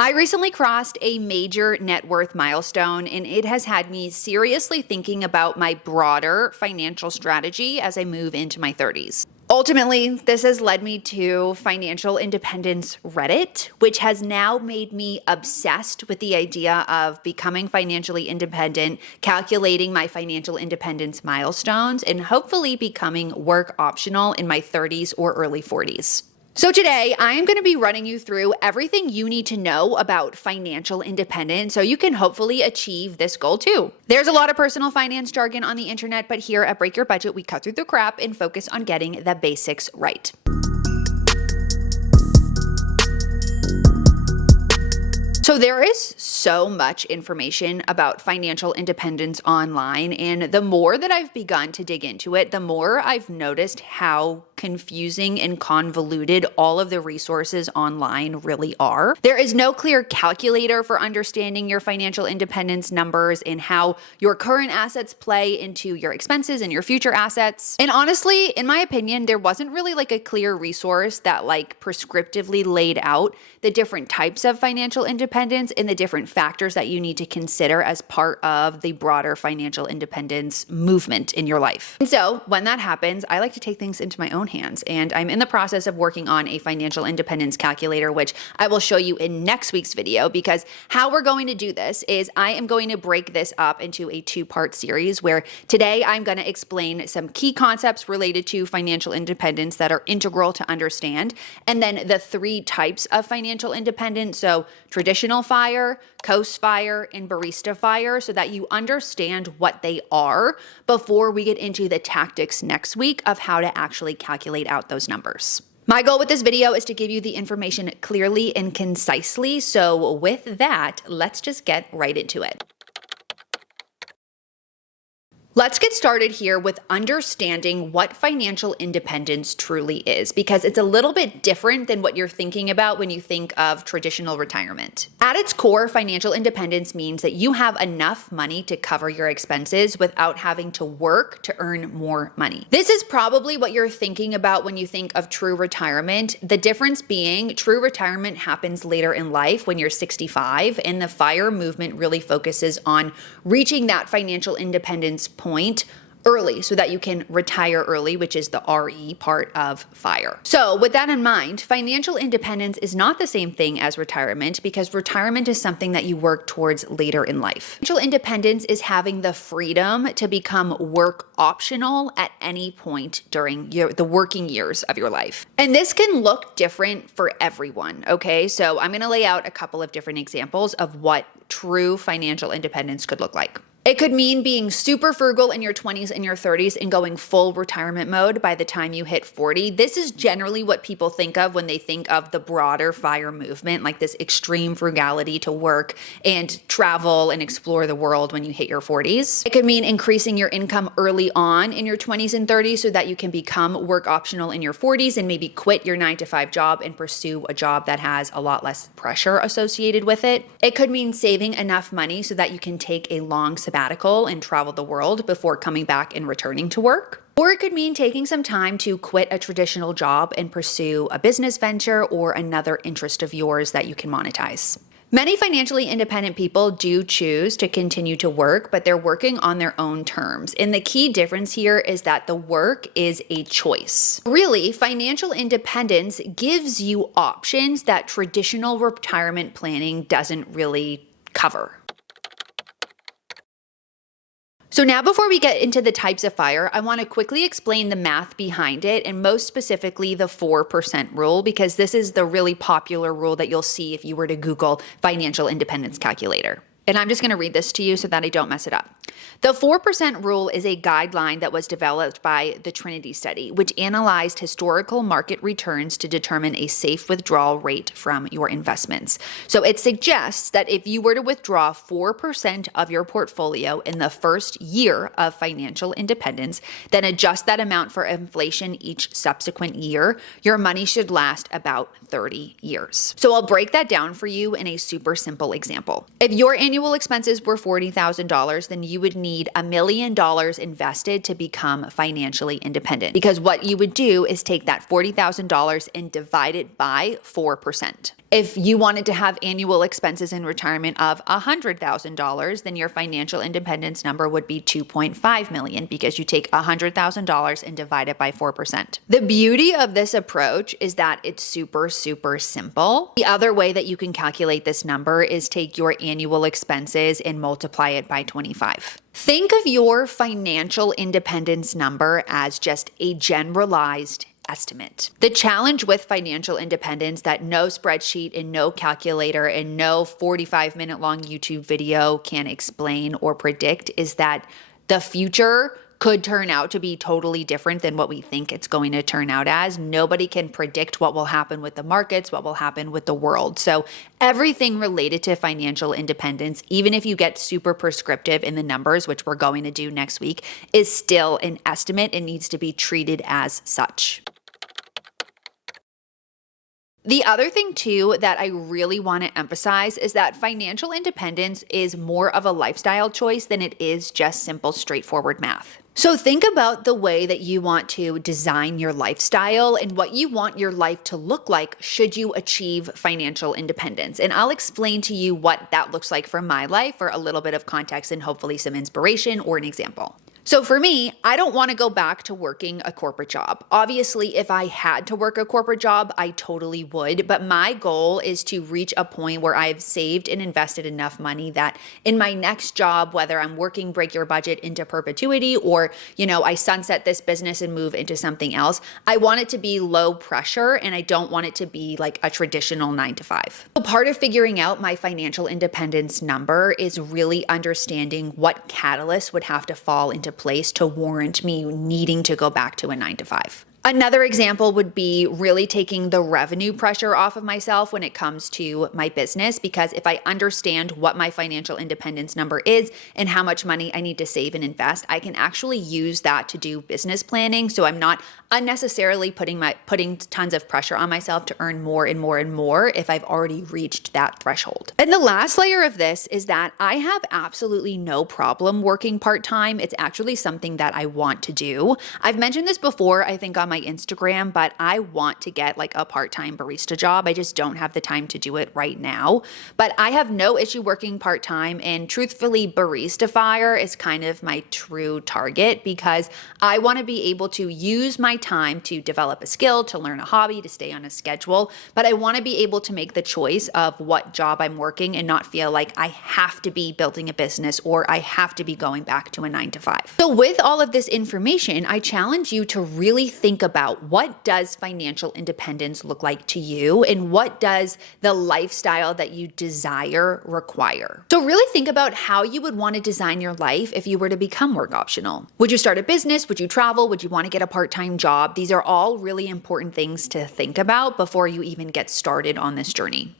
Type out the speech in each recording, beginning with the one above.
I recently crossed a major net worth milestone, and it has had me seriously thinking about my broader financial strategy as I move into my 30s. Ultimately, this has led me to Financial Independence Reddit, which has now made me obsessed with the idea of becoming financially independent, calculating my financial independence milestones, and hopefully becoming work optional in my 30s or early 40s. So today, I am going to be running you through everything you need to know about financial independence so you can hopefully achieve this goal too. There's a lot of personal finance jargon on the internet, but here at Break Your Budget, we cut through the crap and focus on getting the basics right. So there is so much information about financial independence online, and the more that I've begun to dig into it, the more I've noticed how confusing and convoluted all of the resources online really are. There is no clear calculator for understanding your financial independence numbers and how your current assets play into your expenses and your future assets. And honestly, in my opinion, there wasn't really like a clear resource that like prescriptively laid out the different types of financial independence and the different factors that you need to consider as part of the broader financial independence movement in your life. And so when that happens, I like to take things into my own hands, and I'm in the process of working on a financial independence calculator, which I will show you in next week's video, because how we're going to do this is I am going to break this up into a two-part series where today I'm going to explain some key concepts related to financial independence that are integral to understand, and then the three types of financial independence, so traditional FIRE, Coast FIRE, and Barista FIRE, so that you understand what they are before we get into the tactics next week of how to actually calculate out those numbers. My goal with this video is to give you the information clearly and concisely, so with that, let's just get right into it. Let's get started here with understanding what financial independence truly is, because it's a little bit different than what you're thinking about when you think of traditional retirement. At its core, financial independence means that you have enough money to cover your expenses without having to work to earn more money. This is probably what you're thinking about when you think of true retirement. The difference being true retirement happens later in life when you're 65, and the FIRE movement really focuses on reaching that financial independence point early so that you can retire early, which is the RE part of FIRE. So with that in mind, financial independence is not the same thing as retirement, because retirement is something that you work towards later in life. Financial independence is having the freedom to become work optional at any point during the working years of your life. And this can look different for everyone, okay? So I'm gonna lay out a couple of different examples of what true financial independence could look like. It could mean being super frugal in your 20s and your 30s and going full retirement mode by the time you hit 40. This is generally what people think of when they think of the broader FIRE movement, like this extreme frugality to work and travel and explore the world when you hit your 40s. It could mean increasing your income early on in your 20s and 30s so that you can become work optional in your 40s and maybe quit your 9-to-5 job and pursue a job that has a lot less pressure associated with it. It could mean saving enough money so that you can take a long sabbatical and travel the world before coming back and returning to work. Or it could mean taking some time to quit a traditional job and pursue a business venture or another interest of yours that you can monetize. Many financially independent people do choose to continue to work, but they're working on their own terms. And the key difference here is that the work is a choice. Really, financial independence gives you options that traditional retirement planning doesn't really cover. So now before we get into the types of FIRE, I want to quickly explain the math behind it, and most specifically the 4% rule, because this is the really popular rule that you'll see if you were to Google financial independence calculator. And I'm just going to read this to you so that I don't mess it up. The 4% rule is a guideline that was developed by the Trinity study, which analyzed historical market returns to determine a safe withdrawal rate from your investments. So it suggests that if you were to withdraw 4% of your portfolio in the first year of financial independence, then adjust that amount for inflation each subsequent year, your money should last about 30 years. So I'll break that down for you in a super simple example. If your annual expenses were $40,000, then you would need $1 million invested to become financially independent. Because what you would do is take that $40,000 and divide it by 4%. If you wanted to have annual expenses in retirement of $100,000, then your financial independence number would be 2.5 million because you take $100,000 and divide it by 4%. The beauty of this approach is that it's super, super simple. The other way that you can calculate this number is take your annual expenses and multiply it by 25. Think of your financial independence number as just a generalized estimate. The challenge with financial independence that no spreadsheet and no calculator and no 45-minute long YouTube video can explain or predict is that the future could turn out to be totally different than what we think it's going to turn out as. Nobody can predict what will happen with the markets, what will happen with the world. So everything related to financial independence, even if you get super prescriptive in the numbers, which we're going to do next week, is still an estimate and needs to be treated as such. The other thing too that I really want to emphasize is that financial independence is more of a lifestyle choice than it is just simple, straightforward math. So think about the way that you want to design your lifestyle and what you want your life to look like should you achieve financial independence. And I'll explain to you what that looks like for my life for a little bit of context and hopefully some inspiration or an example. So for me, I don't want to go back to working a corporate job. Obviously, if I had to work a corporate job, I totally would. But my goal is to reach a point where I've saved and invested enough money that in my next job, whether I'm working break your budget into perpetuity or, I sunset this business and move into something else, I want it to be low pressure and I don't want it to be like a traditional 9 to 5. So part of figuring out my financial independence number is really understanding what catalyst would have to fall into place to warrant me needing to go back to a 9 to 5. Another example would be really taking the revenue pressure off of myself when it comes to my business, because if I understand what my financial independence number is and how much money I need to save and invest, I can actually use that to do business planning. So I'm not unnecessarily putting tons of pressure on myself to earn more and more and more if I've already reached that threshold. And the last layer of this is that I have absolutely no problem working part-time. It's actually something that I want to do. I've mentioned this before, I think on my Instagram, but I want to get like a part-time barista job. I just don't have the time to do it right now, but I have no issue working part-time. And truthfully, Barista FI is kind of my true target because I want to be able to use my time to develop a skill, to learn a hobby, to stay on a schedule, but I want to be able to make the choice of what job I'm working and not feel like I have to be building a business or I have to be going back to a 9 to 5. So with all of this information, I challenge you to really think about what does financial independence look like to you and what does the lifestyle that you desire require. So really think about how you would want to design your life if you were to become work optional. Would you start a business? Would you travel? Would you want to get a part-time job? These are all really important things to think about before you even get started on this journey.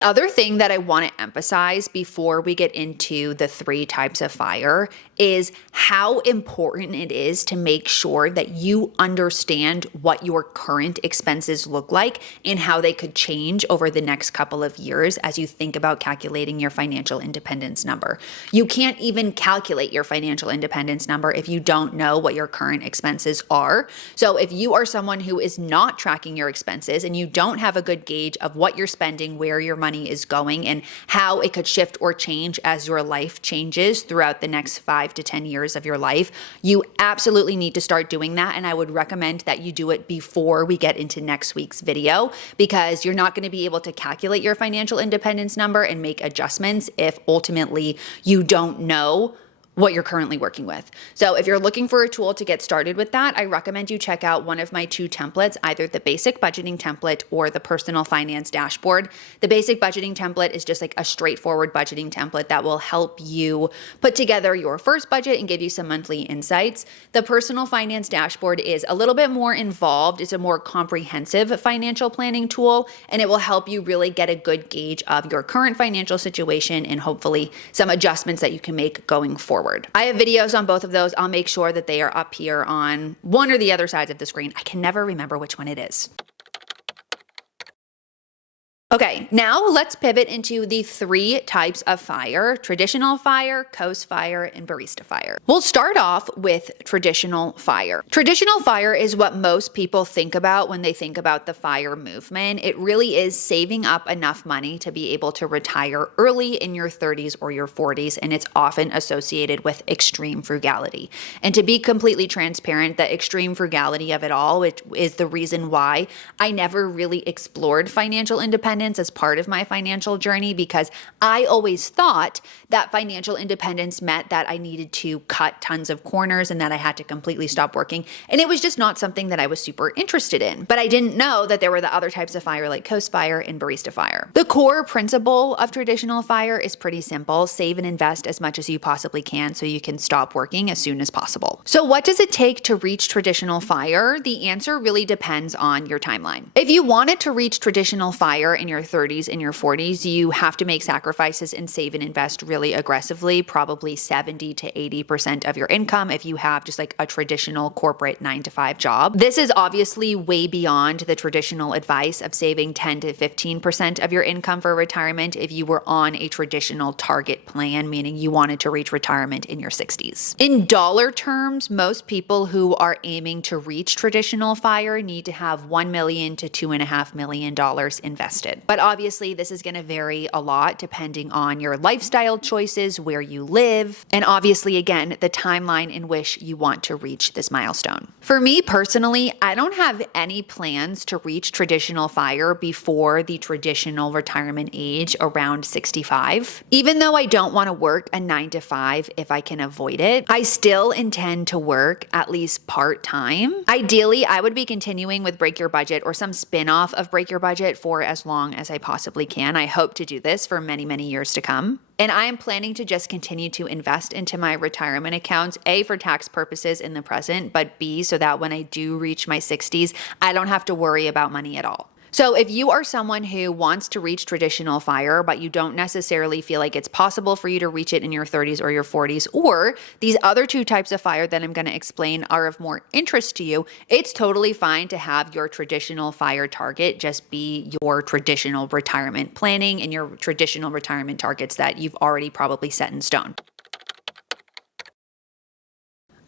Other thing that I want to emphasize before we get into the 3 types of FIRE is how important it is to make sure that you understand what your current expenses look like and how they could change over the next couple of years as you think about calculating your financial independence number. You can't even calculate your financial independence number if you don't know what your current expenses are. So if you are someone who is not tracking your expenses and you don't have a good gauge of what you're spending, where your money is going, and how it could shift or change as your life changes throughout the next 5 to 10 years of your life, you absolutely need to start doing that. And I would recommend that you do it before we get into next week's video, because you're not going to be able to calculate your financial independence number and make adjustments if ultimately you don't know what you're currently working with. So if you're looking for a tool to get started with that, I recommend you check out one of my 2 templates, either the basic budgeting template or the personal finance dashboard. The basic budgeting template is just like a straightforward budgeting template that will help you put together your first budget and give you some monthly insights. The personal finance dashboard is a little bit more involved. It's a more comprehensive financial planning tool, and it will help you really get a good gauge of your current financial situation and hopefully some adjustments that you can make going forward. I have videos on both of those. I'll make sure that they are up here on one or the other sides of the screen. I can never remember which one it is. Okay, now let's pivot into the 3 types of FIRE: traditional FIRE, Coast FIRE, and Barista FIRE. We'll start off with traditional FIRE. Traditional FIRE is what most people think about when they think about the FIRE movement. It really is saving up enough money to be able to retire early in your 30s or your 40s, and it's often associated with extreme frugality. And to be completely transparent, the extreme frugality of it all, which is the reason why I never really explored financial independence as part of my financial journey, because I always thought that financial independence meant that I needed to cut tons of corners and that I had to completely stop working. And it was just not something that I was super interested in. But I didn't know that there were the other types of FIRE like Coast FIRE and Barista FIRE. The core principle of traditional FIRE is pretty simple: save and invest as much as you possibly can so you can stop working as soon as possible. So what does it take to reach traditional FIRE? The answer really depends on your timeline. If you wanted to reach traditional FIRE in your 30s and your 40s, you have to make sacrifices and save and invest really aggressively, probably 70 to 80% of your income if you have just like a traditional corporate 9-to-5 job. This is obviously way beyond the traditional advice of saving 10 to 15% of your income for retirement if you were on a traditional target plan, meaning you wanted to reach retirement in your 60s. In dollar terms, most people who are aiming to reach traditional FIRE need to have $1 million to $2.5 million invested. But obviously, this is going to vary a lot depending on your lifestyle choices, where you live, and obviously, again, the timeline in which you want to reach this milestone. For me personally, I don't have any plans to reach traditional FIRE before the traditional retirement age around 65. Even though I don't want to work a 9-to-5 if I can avoid it, I still intend to work at least part-time. Ideally, I would be continuing with Break Your Budget or some spin-off of Break Your Budget for as long as I possibly can. I hope to do this for many, many years to come. And I am planning to just continue to invest into my retirement accounts, A, for tax purposes in the present, but B, so that when I do reach my 60s, I don't have to worry about money at all. So if you are someone who wants to reach traditional FIRE, but you don't necessarily feel like it's possible for you to reach it in your 30s or your 40s, or these other 2 types of FIRE that I'm going to explain are of more interest to you, it's totally fine to have your traditional FIRE target just be your traditional retirement planning and your traditional retirement targets that you've already probably set in stone.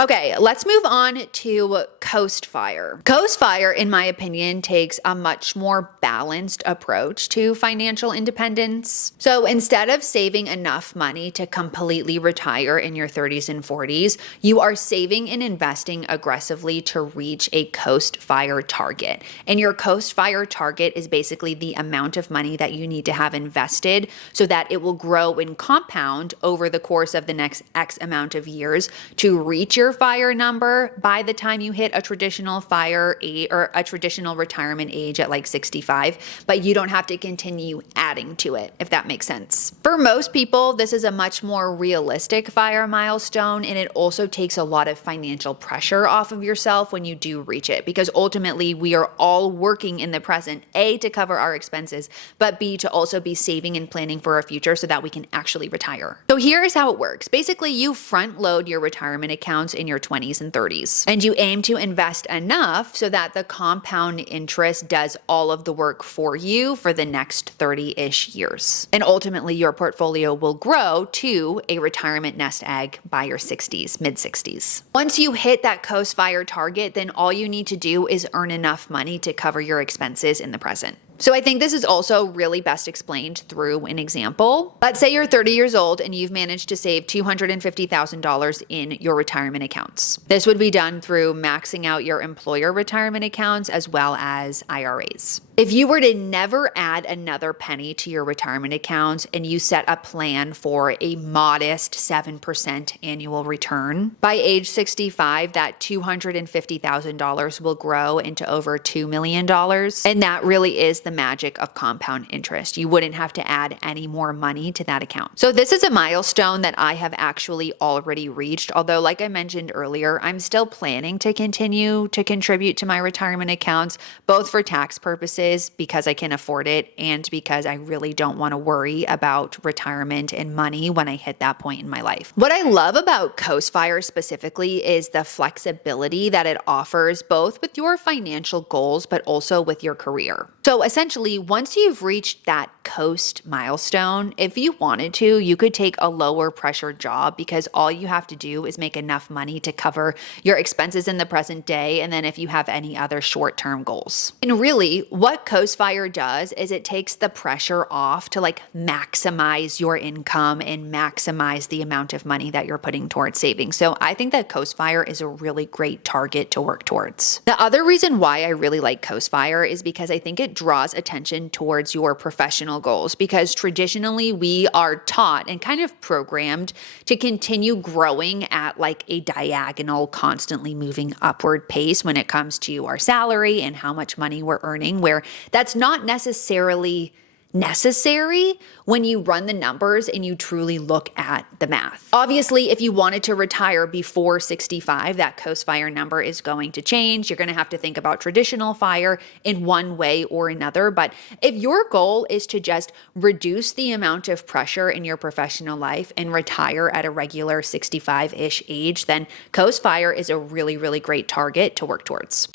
Okay, let's move on to Coast FIRE. Coast FIRE, in my opinion, takes a much more balanced approach to financial independence. So instead of saving enough money to completely retire in your 30s and 40s, you are saving and investing aggressively to reach a Coast FIRE target. And your Coast FIRE target is basically the amount of money that you need to have invested so that it will grow and compound over the course of the next X amount of years to reach your FIRE number by the time you hit a traditional FIRE age or a traditional retirement age at like 65, but you don't have to continue adding to it, if that makes sense. For most people, this is a much more realistic FIRE milestone, and it also takes a lot of financial pressure off of yourself when you do reach it, because ultimately we are all working in the present, A, to cover our expenses, but B, to also be saving and planning for our future so that we can actually retire. So here's how it works. Basically, you front load your retirement accounts in your 20s and 30s, and you aim to invest enough so that the compound interest does all of the work for you for the next 30-ish years. And ultimately, your portfolio will grow to a retirement nest egg by your 60s, mid-60s. Once you hit that Coast FIRE target, then all you need to do is earn enough money to cover your expenses in the present. So I think this is also really best explained through an example. Let's say you're 30 years old and you've managed to save $250,000 in your retirement accounts. This would be done through maxing out your employer retirement accounts as well as IRAs. If you were to never add another penny to your retirement accounts and you set a plan for a modest 7% annual return, by age 65, that $250,000 will grow into over $2 million. And that really is the magic of compound interest. You wouldn't have to add any more money to that account. So this is a milestone that I have actually already reached. Although, like I mentioned earlier, I'm still planning to continue to contribute to my retirement accounts, both for tax purposes expenses because I can afford it and because I really don't want to worry about retirement and money when I hit that point in my life. What I love about Coast Fire specifically is the flexibility that it offers both with your financial goals, but also with your career. So essentially, once you've reached that Coast milestone, if you wanted to, you could take a lower pressure job because all you have to do is make enough money to cover your expenses in the present day. And then if you have any other short-term goals. And really what Coast Fire does is it takes the pressure off to like maximize your income and maximize the amount of money that you're putting towards saving. So I think that Coast Fire is a really great target to work towards. The other reason why I really like Coast Fire is because I think it draws attention towards your professional goals, because traditionally we are taught and kind of programmed to continue growing at like a diagonal, constantly moving upward pace when it comes to our salary and how much money we're earning, where that's not necessarily necessary when you run the numbers and you truly look at the math. Obviously, if you wanted to retire before 65, that Coast Fire number is going to change. You're going to have to think about traditional fire in one way or another. But if your goal is to just reduce the amount of pressure in your professional life and retire at a regular 65-ish age, then Coast Fire is a really, really great target to work towards.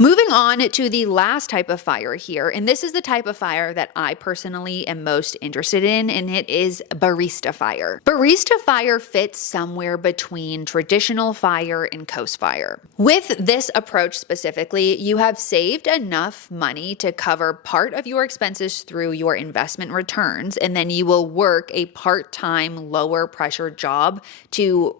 Moving on to the last type of fire here, and this is the type of fire that I personally am most interested in, and it is Barista Fire. Barista Fire fits somewhere between traditional fire and Coast Fire. With this approach specifically, you have saved enough money to cover part of your expenses through your investment returns, and then you will work a part-time, lower pressure job to,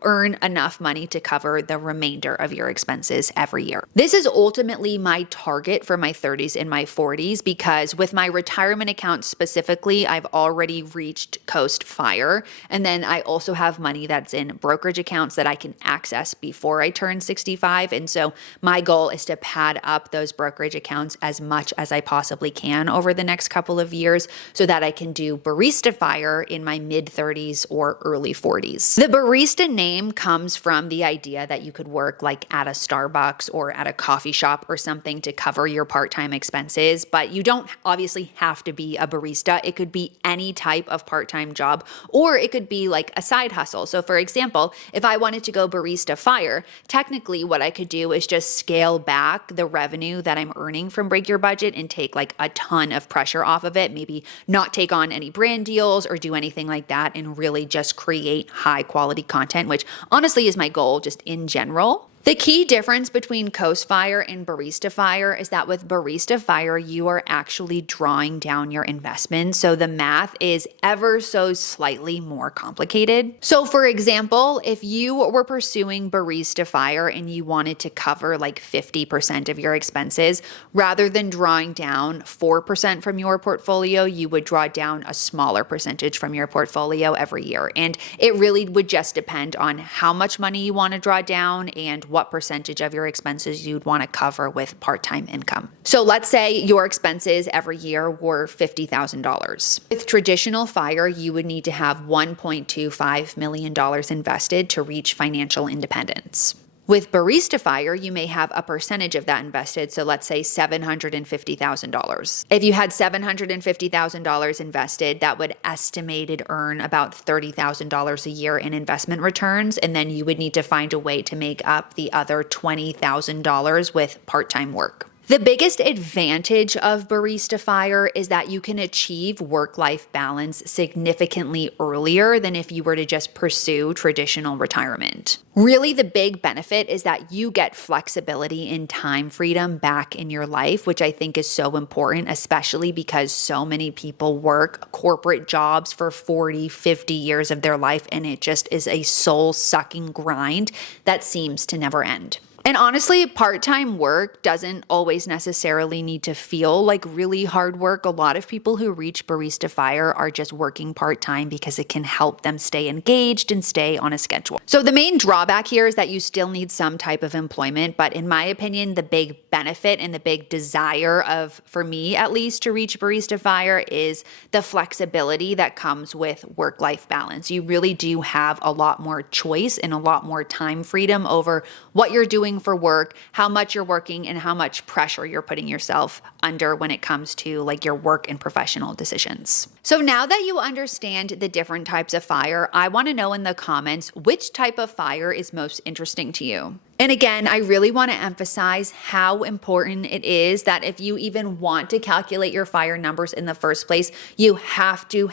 earn enough money to cover the remainder of your expenses every year. This is ultimately my target for my 30s and my 40s, because with my retirement account specifically, I've already reached Coast Fire. And then I also have money that's in brokerage accounts that I can access before I turn 65. And so my goal is to pad up those brokerage accounts as much as I possibly can over the next couple of years so that I can do Barista Fire in my mid 30s or early 40s. The barista name comes from the idea that you could work like at a Starbucks or at a coffee shop or something to cover your part-time expenses, but you don't obviously have to be a barista. It could be any type of part-time job, or it could be like a side hustle. So for example, if I wanted to go Barista Fire, technically what I could do is just scale back the revenue that I'm earning from Break Your Budget and take like a ton of pressure off of it, maybe not take on any brand deals or do anything like that, and really just create high quality content, which honestly is my goal just in general. The key difference between Coast Fire and Barista Fire is that with Barista Fire, you are actually drawing down your investment. So the math is ever so slightly more complicated. So for example, if you were pursuing Barista Fire and you wanted to cover like 50% of your expenses, rather than drawing down 4% from your portfolio, you would draw down a smaller percentage from your portfolio every year. And it really would just depend on how much money you want to draw down and what percentage of your expenses you'd want to cover with part-time income. So let's say your expenses every year were $50,000. With traditional fire, you would need to have $1.25 million invested to reach financial independence. With Barista Fire, you may have a percentage of that invested, so let's say $750,000. If you had $750,000 invested, that would estimated earn about $30,000 a year in investment returns, and then you would need to find a way to make up the other $20,000 with part-time work. The biggest advantage of Barista Fire is that you can achieve work-life balance significantly earlier than if you were to just pursue traditional retirement. Really, the big benefit is that you get flexibility and time freedom back in your life, which I think is so important, especially because so many people work corporate jobs for 40, 50 years of their life, and it just is a soul-sucking grind that seems to never end. And honestly, part-time work doesn't always necessarily need to feel like really hard work. A lot of people who reach Barista Fire are just working part-time because it can help them stay engaged and stay on a schedule. So the main drawback here is that you still need some type of employment, but in my opinion, the big benefit and the big desire of, for me at least, to reach Barista Fire is the flexibility that comes with work-life balance. You really do have a lot more choice and a lot more time freedom over what you're doing doing for work, how much you're working, and how much pressure you're putting yourself under when it comes to like your work and professional decisions. So now that you understand the different types of FIRE, I want to know in the comments which type of FIRE is most interesting to you. And again, I really want to emphasize how important it is that if you even want to calculate your FIRE numbers in the first place, you have to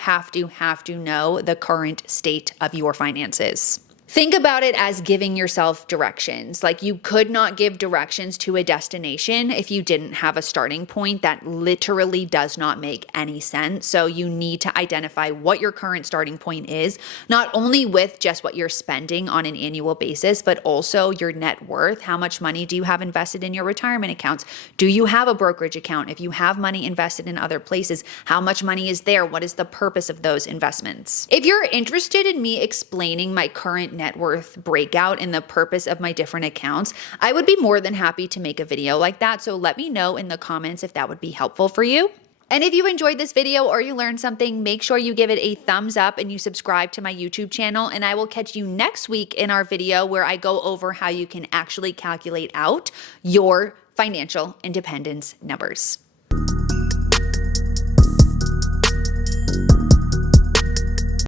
know the current state of your finances. Think about it as giving yourself directions. Like you could not give directions to a destination if you didn't have a starting point. That literally does not make any sense. So you need to identify what your current starting point is, not only with just what you're spending on an annual basis, but also your net worth. How much money do you have invested in your retirement accounts? Do you have a brokerage account? If you have money invested in other places, how much money is there? What is the purpose of those investments? If you're interested in me explaining my current net worth breakout and the purpose of my different accounts, I would be more than happy to make a video like that. So let me know in the comments if that would be helpful for you. And if you enjoyed this video or you learned something, make sure you give it a thumbs up and you subscribe to my YouTube channel. And I will catch you next week in our video where I go over how you can actually calculate out your financial independence numbers.